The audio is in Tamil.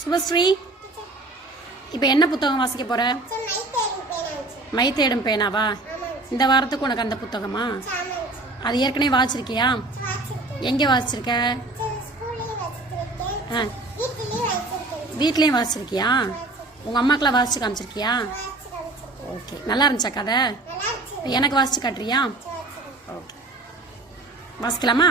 சுபஸ்ரீ, இப்போ என்ன புத்தகம் வாசிக்க போற? மை தேடும் பேனாவா? இந்த வாரத்துக்கு உனக்கு அந்த புத்தகமா? அது ஏற்கனவே வாசிச்சிருக்கியா? எங்கே வாசிச்சிருக்க? வீட்லேயும் வாசிச்சிருக்கியா? உங்கள் அம்மாக்கெல்லாம் வாசிச்சு காமிச்சிருக்கியா? ஓகே, நல்லா இருந்துச்சா கதை? எனக்கு வாசிச்சு காட்டுறியா? ஓகே, வாசிக்கலாமா?